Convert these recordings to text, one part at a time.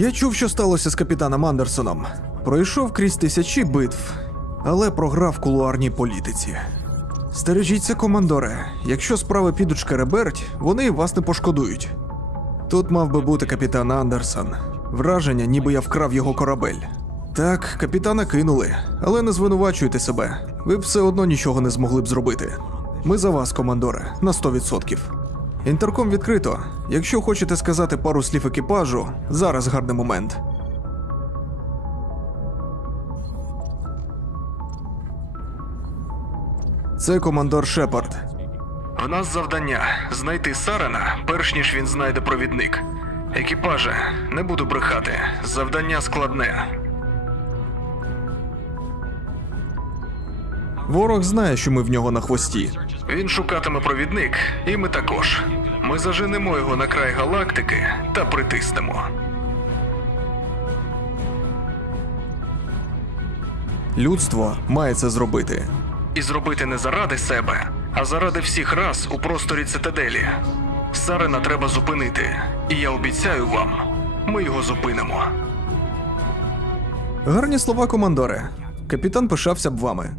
Я чув, що сталося з капітаном Андерсоном. Пройшов крізь тисячі битв, але програв кулуарній політиці. Стережіться, командоре. Якщо справи підуть шкереберть, вони вас не пошкодують. Тут мав би бути капітан Андерсон. Враження, ніби я вкрав його корабель. Так, капітана кинули, але не звинувачуйте себе. Ви б все одно нічого не змогли б зробити. Ми за вас, командоре, на 100%. Інтерком відкрито. Якщо хочете сказати пару слів екіпажу, зараз гарний момент. Це командор Шепард. В нас завдання знайти Сарена, перш ніж він знайде провідник. Екіпаже, не буду брехати. Завдання складне. Ворог знає, що ми в нього на хвості. Він шукатиме провідник, і ми також. Ми заженемо його на край галактики та притиснемо. Людство має це зробити. І зробити не заради себе, а заради всіх рас у просторі цитаделі. Сарена треба зупинити, і я обіцяю вам, ми його зупинимо. Гарні слова, командоре. Капітан пишався б вами.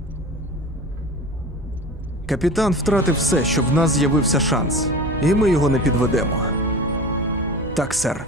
Капітан втратив все, щоб в нас з'явився шанс, і ми його не підведемо. Так, сер.